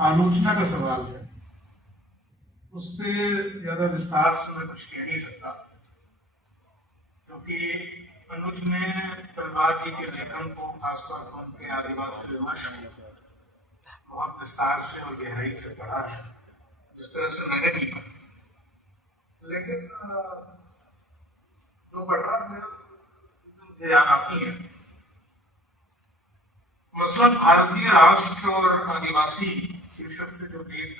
आलोचना का सवाल है, उस पर ज्यादा विस्तार से मैं कुछ कह नहीं सकता, क्योंकि अनुज ने तलवार जी के लेखन को, खासतौर पर उनके आदिवासी विमर्श को बहुत विस्तार से और गहराई से पढ़ा है, जिस तरह से मैंने भी पढ़ा। लेकिन जो पढ़ रहा है मुझे याद आती है, मसलन भारतीय राष्ट्र और आदिवासी शीर्षक से जो एक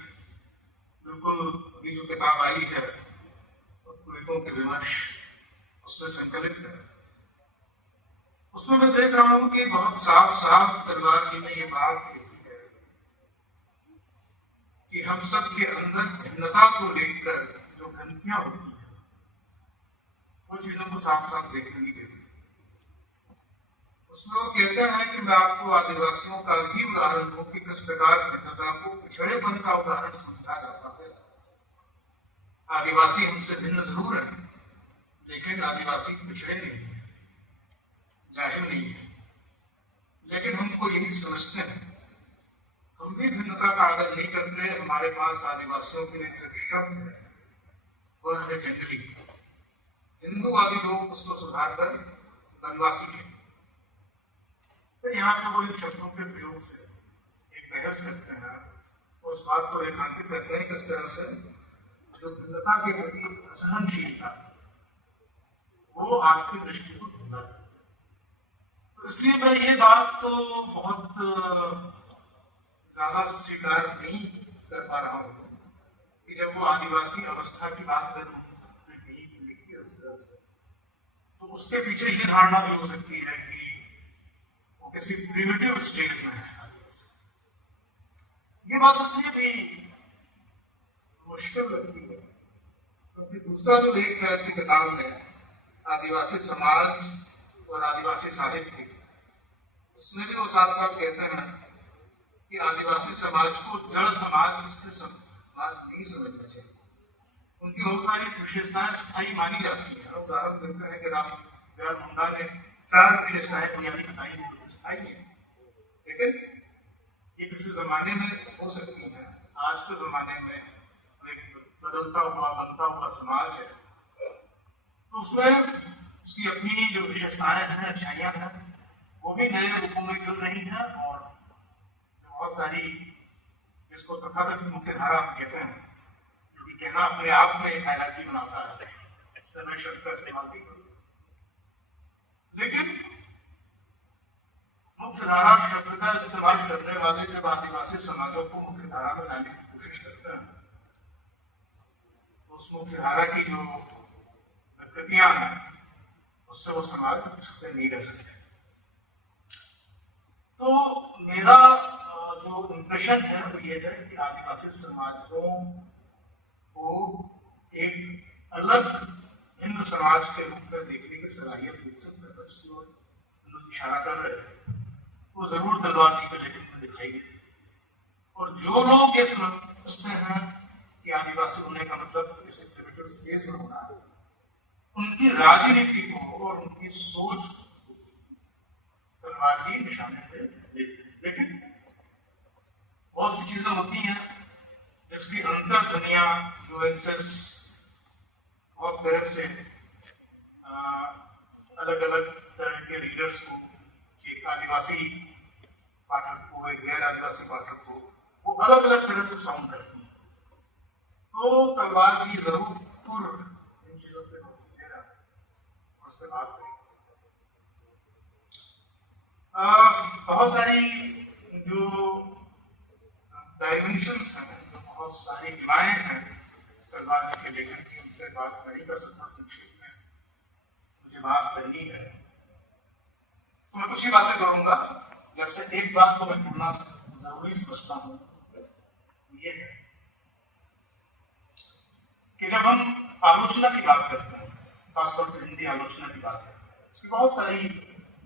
बिल्कुल ये जो किताब आई है पीड़ितों के विमर्श, उसमें संकलित है, उसमें मैं देख रहा हूं कि बहुत साफ साफ तलवार जी ने ये बात कही है कि हम सब के अंदर भिन्नता को लेकर जो भ्रांतियां होती हैं, वो चीजों को साफ साफ देखने की गई। उसमें वो कहते हैं कि मैं आपको आदिवासियों का भी उदाहरण दूं कि किस प्रकार भिन्नता को पिछड़ेपन का उदाहरण समझा जाता है। आदिवासी हमसे भिन्न जरूर है, लेकिन आदिवासी पिछड़े नहीं है, जाहिर नहीं है, लेकिन हमको यही समझते हैं। हम भी भिन्नता का आदर नहीं करते। हमारे पास आदिवासियों के लिए एक शब्द है, वह है जंगली। हिंदूवादी लोग उसको सुधार कर वनवासी कहते हैं। तो यहाँ पे वो इन शब्दों के प्रयोग से एक बहस करते हैं, उस बात को रेखांकित करते हैं किस तरह से जो भिन्नता के प्रति असहनशीलता वो आपकी दृष्टि को धुंधला है। तो इसलिए मैं ये बात तो बहुत ज्यादा स्वीकार नहीं कर पा रहा हूँ कि जब वो आदिवासी अवस्था की बात करूँ लिखी उस तरह से, तो उसके पीछे ये धारणा भी हो सकती है कि वो किसी प्रिमिटिव स्टेज में है। ये बात इसलिए भी मुश्किल लगती है क्योंकि दूसरा जो लेख है इसी किताब में, आदिवासी समाज और आदिवासी साहित्य, उसमें भी वो साफ साफ कहते हैं कि आदिवासी समाज को जड़ समाज समाज नहीं समझना चाहिए। उनकी बहुत सारी विशेषताएं स्थायी मानी जाती है। उदाहरण देते हैं कि रामदयाल मुंडा ने 4 विशेषताएं बुनियादी बताई हैं जो स्थायी है, लेकिन ये किसी जमाने में हो सकती है। आज के जमाने में एक बदलता हुआ बनता हुआ समाज है, तो उसमें उसकी अपनी जो विशेषताएं हैं, अच्छाइयां हैं, वो भी नए रूपों में चल रही हैं। और बहुत सारी जिसको तथाकथित मुख्यधारा कहते हैं, जो कि कहना अपने आप में एक हायरार्की बनाता है, इससे मैं शब्द का इस्तेमाल भी करूँ, लेकिन मुख्यधारा शब्द का इस्तेमाल करने वाले जब आदिवासी समाजों को मुख्यधारा में लाने की कोशिश करते हैं, तो उस मुख्यधारा की जो प्रकृतियां हैं उससे वो समाज छुपे नहीं रह सकते। तो मेरा जो इम्प्रेशन है वो ये है कि आदिवासी समाजों को एक अलग हिंदू समाज के रूप में देखने की सलाहियत विकसित करना, जिसकी ओर इशारा कर रहे थे, वो जरूर तलवार जी के लेखन में दिखाई देती है। और जो लोग ये समझते हैं कि आदिवासी होने का मतलब किसी प्रिमिटिव स्पेस में होना है, उनकी राजनीति को और उनकी सोच को तलवार जी निशाने पे लेते हैं। लेकिन बहुत सी चीजें होती हैं जिसकी अंतर दुनिया यूएनसेस बहुत तरह से अलग अलग तरह के रीडर्स को, एक आदिवासी पाठक को, एक गैर आदिवासी पाठक को, वो अलग अलग तरह से साउंड करती है। तो तलवार जी जरूर इन चीजों पे उस पर बात करें। बहुत सारी जो डायमेंशंस हैं, जो बहुत सारी विमाएं हैं तलवार जी के लेखन की, उनसे बात नहीं कर सकता संक्षेप में, मुझे बात करनी है तो मैं कुछ ही बातें करूंगा। जैसे एक बात तो मैं बोलना जरूरी समझता हूं, ये है कि जब हम आलोचना की बात करते हैं, खासतौर पर हिंदी आलोचना की बात करते हैं, उसकी बहुत सारी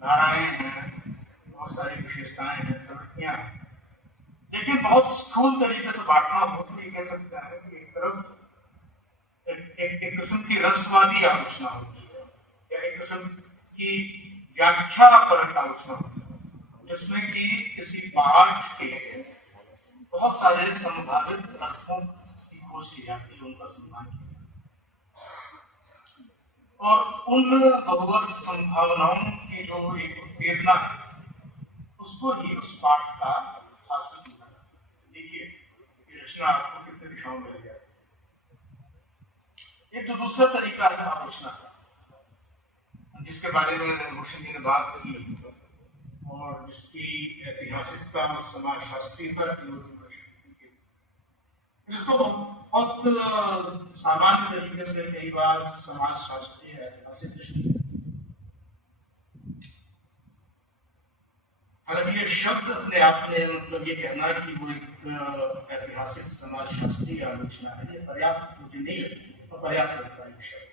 धाराएं हैं, बहुत सारी विशेषताएं हैं, प्रवृत्तियां हैं, लेकिन बहुत स्थूल तरीके से बांटना हो तो ये कह सकते हैं कि एक तरफ एक किस्म की रसवादी आलोचना होती है, या एक किस्म की व्याख्या परक आलोचना होती है, जिसमें कि किसी पाठ के बहुत सारे संभावित अर्थों की खोज की जाती है, उनका सम्मान किया और उन भगवत संभावनाओं की जो एक उत्तेजना है उसको ही उस पाठ का हास्य सीखा जाता है। देखिए ये रचना आपको कितने दिशाओं में ले जाती है। एक जो दूसरा तरीका है आलोचना का, जिसके बारे में भूषण जी ने बात की और जिसकी ऐतिहासिकता और समाजशास्त्रीयता की ओर इसको बहुत सामान्य तरीके से कई बार समाजशास्त्रीय ऐतिहासिक दृष्टि, हालांकि ये शब्द अपने आप में मतलब ये कहना कि वो एक ऐतिहासिक समाजशास्त्रीय आलोचना है, ये पर्याप्त मुझे नहीं लगती, पर्याप्त लगता है शब्द।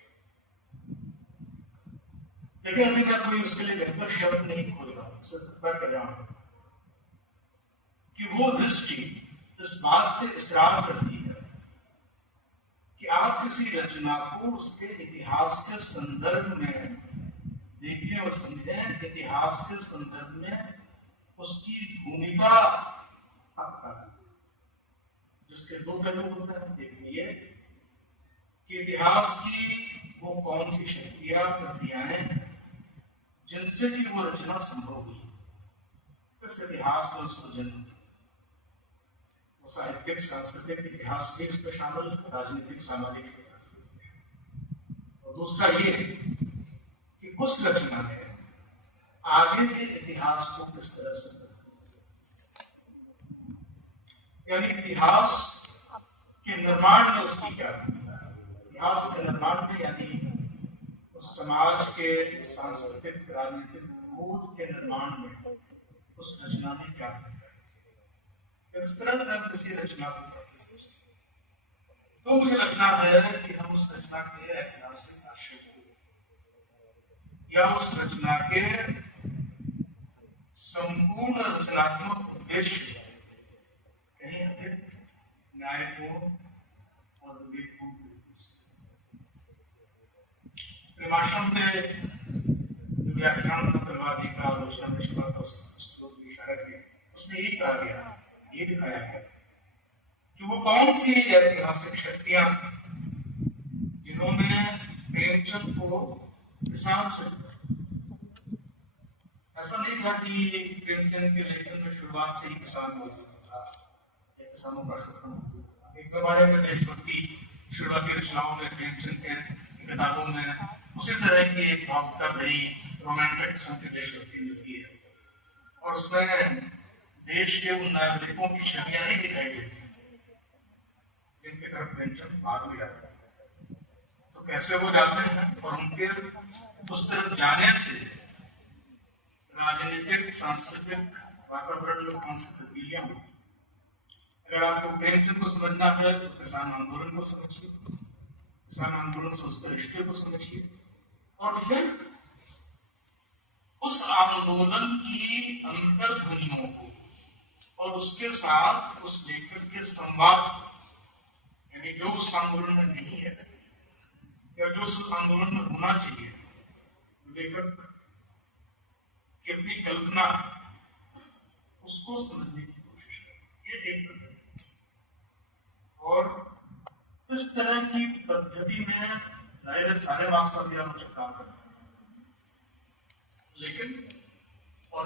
लेकिन अभी मैं कोई उसके लिए बेहतर शब्द नहीं खोज रहा हूं, सिर्फ कर रहा हूं कि वो दृष्टि इस बात पे इसरार करती है कि आप किसी रचना को उसके इतिहास के संदर्भ में देखें और समझें, इतिहास के संदर्भ में उसकी भूमिका पता करें, जिसके दो पहलू होते हैं। एक ये कि इतिहास की वो कौन सी शक्तियां, प्रक्रियाएं जिनसे कि वो रचना संभव हुई, इस इतिहास में उसको जन्म दिया। साहित्यिक सांस्कृतिक इतिहास भी इसमें शामिल है, राजनीतिक सामाजिक इतिहास भी इसमें शामिल। और दूसरा ये कि उस रचना में आगे के इतिहास को किस तरह से, यानी इतिहास के निर्माण में उसकी क्या भूमिका है, इतिहास के निर्माण में यानी उस समाज के सांस्कृतिक राजनीतिक बोध के निर्माण में उस रचना में क्या भूमिका है। इस तरह से हम किसी रचना को पढ़ते सोचते हैं तो मुझे लगता है कि हम उस रचना के ऐतिहासिक आशय को या उस रचना के संपूर्ण रचनात्मक उद्देश्य कहीं अधिक न्यायपूर्ण और विवेकपूर्ण प्रेमाश्रम के जो व्याख्यान तत्ववादी का आलोचना में छपा था उसको इशारा किया, उसमें यही कहा गया, ये दिखाया गया कि वो कौन सी ऐतिहासिक शक्तियां थी जिन्होंने प्रेमचंद को किसान से, ऐसा नहीं था कि प्रेमचंद के लेखन में शुरुआत से ही किसान मौजूद था, किसानों का शोषण मौजूद था। एक जमाने में देशभक्ति शुरुआती रचनाओं में, प्रेमचंद के किताबों में उसी तरह की एक भावुकता भरी रोमांटिक किस्म की देशभक्ति मिलती है और उसमें देश के उन नागरिकों की छवियां नहीं दिखाई देती जिनकी तरफ प्रेमचंद बाद में जाता है। तो कैसे वो जाते हैं और उनके उस तरफ जाने से राजनीतिक सांस्कृतिक वातावरण में कौन सी तब्दीलियां होती हैं। अगर आपको प्रेमचंद को समझना है तो किसान आंदोलन को समझिए, किसान आंदोलन से उसके रिश्ते को समझिए और फिर उस आंदोलन की अंतर्ध्वनियों को और उसके साथ उस लेखक के संवाद, यानी जो उस आंदोलन में नहीं है या जो उस आंदोलन में होना चाहिए, लेखक की अपनी कल्पना उसको समझने की कोशिश करें, ये एक पद्धति। और इस तरह की पद्धति में दायरे सारे मार्क्सवादी आलोचक काम करते हैं, लेकिन और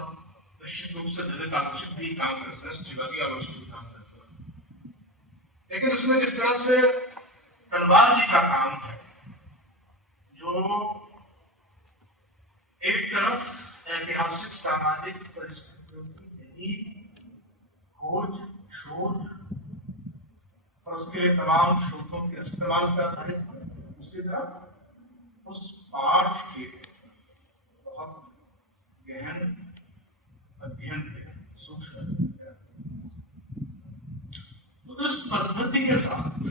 निश्चित रूप से दलित आलोचक भी काम करते हैं, स्त्रीवादी आलोचक भी काम करते हैं, लेकिन उसमें जिस तरह से तलवार जी का काम है, जो एक तरफ ऐतिहासिक सामाजिक परिस्थितियों की खोज शोध और उसके लिए तमाम स्रोतों के इस्तेमाल पर आधारित है, दूसरी तरफ उस पाठ के बहुत गहन अध्ययन सूक्ष्म। तो इस पद्धति के साथ,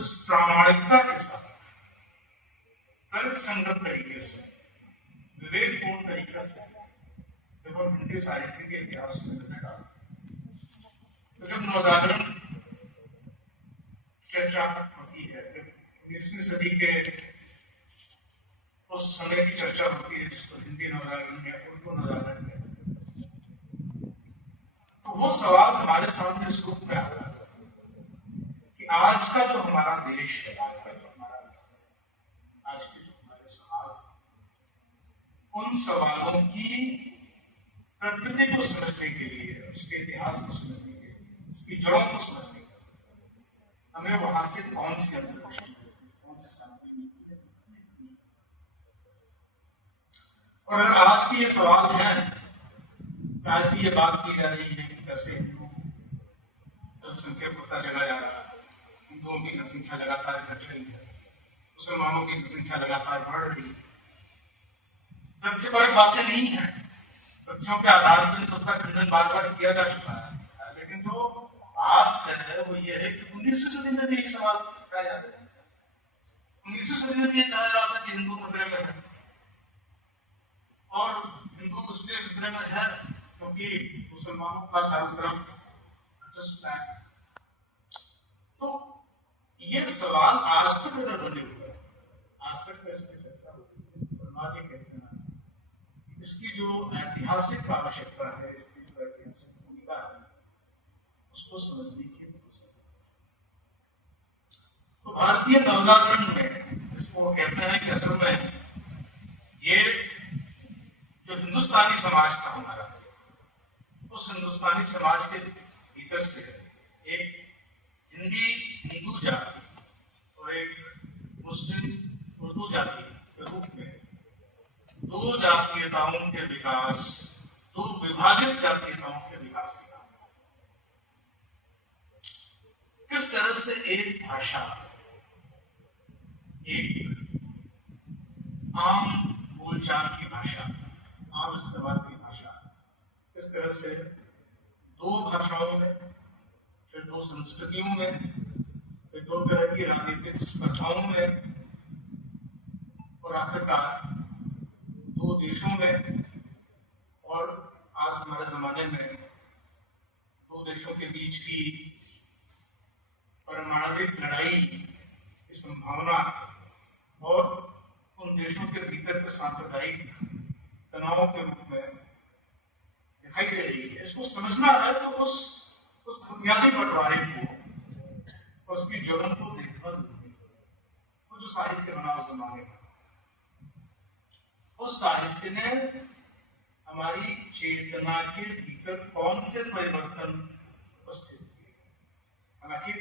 इस प्रामाणिकता के साथ, तर्क संगत तरीके से, विवेकपूर्ण तरीके से जब हम हिंदी साहित्य के इतिहास में नजर डालते तो जब नवजागरण चर्चा होती है, 19वीं सदी के उस समय की चर्चा होती है जिसको हिंदी नवजागरण या उर्दू नवजागरण, तो तो वो सवाल हमारे सामने इस रूप में आ रहा है कि आज का जो हमारा देश है, आज का जो हमारा आज के जो हमारे समाज, उन सवालों की प्रकृति को समझने के लिए, उसके इतिहास को समझने के लिए, उसकी जड़ों को समझने के लिए हमें वहां से कौन सी अंतर्दृष्टि, कौन से सामग्री। और अगर आज की ये सवाल है, आज की ये बात की जा रही है कि कैसे हिंदू जनसंख्या बढ़ता चला जा रहा है, हिंदुओं की जनसंख्या लगातार घट रही है, मुसलमानों की जनसंख्या लगातार बढ़ रही है, तथ्यपरक बातें नहीं है, तथ्यों के आधार पर इन सबका खंडन बार बार किया जा चुका है। लेकिन जो बात है वो ये है कि 19वीं सदी में भी एक सवाल उठाया जाता है। 19वीं सदी में भी कहा जा रहा था कि हिंदू खतरे में है, और हिंदू इसलिए खतरे में है क्योंकि मुसलमानों का चारों तरफ है। तो ये सवाल आज तक अगर बने हुए हैं, आज तक इसमें चर्चा होती है, और ये कहते हैं इसकी जो ऐतिहासिक आवश्यकता है, इसकी जो ऐतिहासिक भूमिका है, उसको समझने की आवश्यकता है। तो भारतीय नवजागरण में इसको कहते हैं कि असल में ये जो हिंदुस्तानी समाज था हमारा, उस हिंदुस्तानी समाज के भीतर से एक हिंदू जाति और एक मुस्लिम उर्दू जाति के रूप में दो जातीयताओं के विकास, दो विभाजित जातीयताओं के विकास के काम, किस तरह से एक भाषा, एक आम बोलचाल की भाषा, आम इस्तेमाल की भाषा, किस तरह से दो भाषाओं में, फिर दो संस्कृतियों में, फिर दो तरह की राजनीतिक स्पर्धाओं में, और आखिरकार दो देशों में, और आज हमारे जमाने में दो देशों के बीच की पारमाणविक लड़ाई की संभावना और उन देशों के भीतर के सांप्रदायिक तनावों के रूप में दिखाई दे रही है। इसको समझना है तो उस बुनियादी बंटवारे को, उसकी जड़ों को देखना जरूरी है। वो जो साहित्य बना उस जमाने में, उस साहित्य ने हमारी चेतना के भीतर कौन से परिवर्तन उपस्थित किए। हालांकि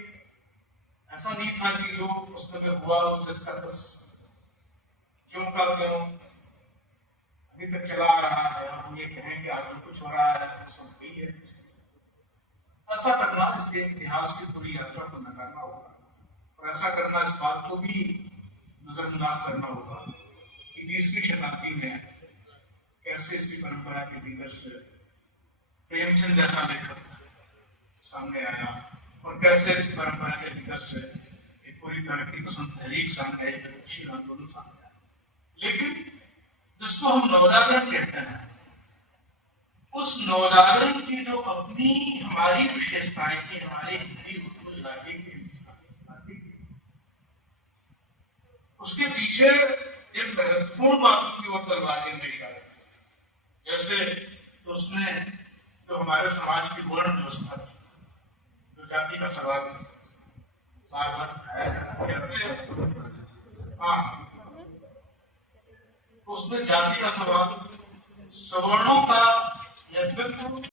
ऐसा नहीं था कि जो उस समय हुआ वो जिसका बस क्यों का क्यों अभी तक चला आ रहा है, और हम ये कहें कि आज जो कुछ हो रहा है वो सब सही है। ऐसा करना, इसलिए इतिहास की पूरी यात्रा को नकारना होगा, और ऐसा करना इस बात को भी नजरअंदाज करना होगा कि 20वीं शताब्दी में कैसे इसी परंपरा के भीतर से प्रेमचंद जैसा लेखक सामने आया, और कैसे इस परंपरा के भीतर से एक पूरी तरह की पसंद तहरीक सामने आई, गतिशील आंदोलन सामने आया। लेकिन जिसको हम नवजागरण कहते हैं, उस नवजागरण की जो अपनी हमारी विशेषताएं थी, हमारे हिंदी उर्दू इलाके की, उसके पीछे एक महत्वपूर्ण बातों की ओर तलवार हमेशा है। जैसे उसने जो हमारे समाज की वर्ण व्यवस्था थी, जो जाति का सवाल बार बार उसमें जाति का सवाल, सवर्णों का नेतृत्व